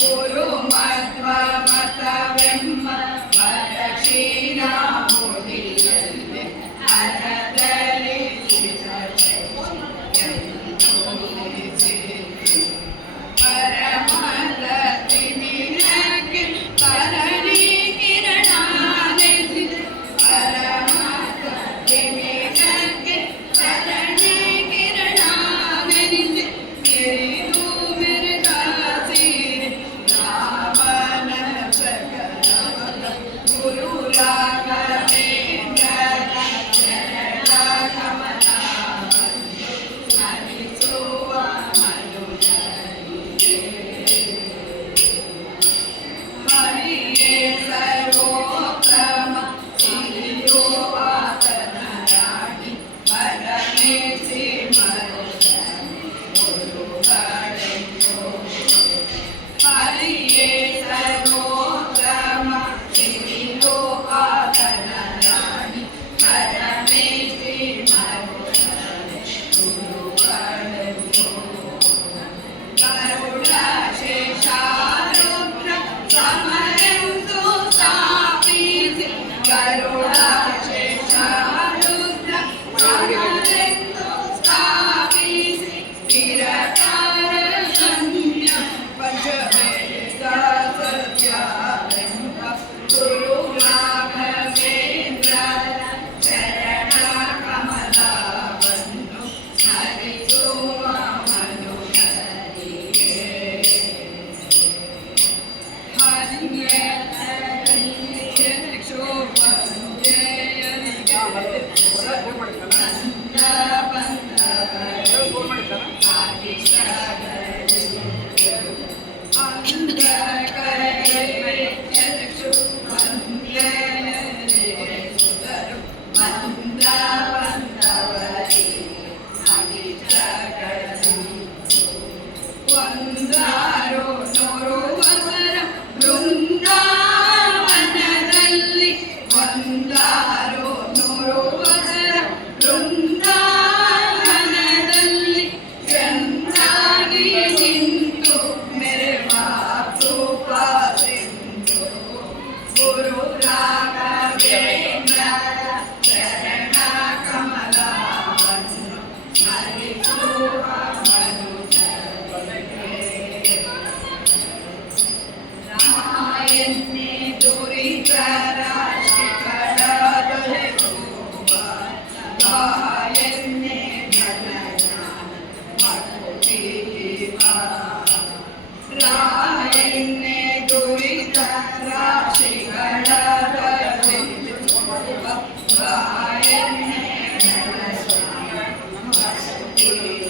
ಗುರು ಮಧ್ವ ಮತವೆಂಬ ಕ್ಷೀರಾಮುಡಿಯಲ್ಲಿ ಹರದಲ್ಲಿ ಪರಮದ ತಿಮಿರಕ್ಕೆ ಪರಣಿ ಕಿರಣಾನೆದಿ ಪರಮದ ತಿಮಿರಕ್ಕೆ ಪರಣಿ ಕಿರಣಾನೆದಿ ಮೆರಿದು ಮೆರೆದಾಸಿರೆ ರಾಮನ ಸಕಲವದ ಗುರು ರಾಘವೇಂದ್ರ ಚರಣ ಕಮಲವನ್ನು ಸ್ಮರಿಸುವ ಮನುಜರಿಗೆ ಹರಿಯೇ ಸರ್ವೋತ್ತಮ ಸಿರಿಯೋ ಆತನ ರಾಣಿ ಪರಮೇಶಿ ಮರುಜನೆ ಗುರುಗಳೆಂದು ಹರಿಯೇ ಸರ್ವೋತ್ತಮ ಸಿರಿಯೋ ಆತನ ರಾಣಿ ಪರಮೇಶಿ ಮರುಜನೆ ಗುರುಗಳೆಂದು ಗರುಡ ಶೇಷಾರುದ್ರ ಸಮರೆಂದು ಸ್ಥಾಪಿಸಿ ಗರುಡ ಶೇಷಾರುದ್ರ ಸಮರೆಂದು ಸ್ಥಾಪಿಸಿ ಸ್ಥಿರಕಾರ ಶೂನ್ಯ ಪಂಚವೇದ ಸತ್ಯವೆಂಬ ಗುರು ರಾಘವೇಂದ್ರರ ಚರಣ ಕಮಲವನ್ನು ಸ್ಮರಿಸುವ ಮನುಜರಿಗೆ ಒಂದಾರೋ ನೂರು ವಸರ ಬೃಂದಾವನದಲ್ಲಿ ಒಂದಾರೋ ನೂರು ವಸರ ಬೃಂದಾವನದಲ್ಲಿ ಚಂದಾಗಿ ನಿಂತು ಮೆರೆವ ಕೃಪಾಸಿಂಧು ಗುರು ರಾಘವೇಂದ್ರರ ಚರಣ ಕಮಲವನ್ನು ಸ್ಮರಿಸುವ ರಾಯನ್ನೇ ದುರಿತ ರಾಶಿಗಳ ದೊರೆಸುವ ರಾಯನ್ನೇ ಘನಜ್ಞಾನ ಮಗುವೀವ ರಾಯನ್ನೇ ದುರಿತ ರಾಶಿಗಳ ದೊರೆಸುವ ರಾಯನ್ನೇ ಘನಜ್ಞಾನ ಮಗುವೀವ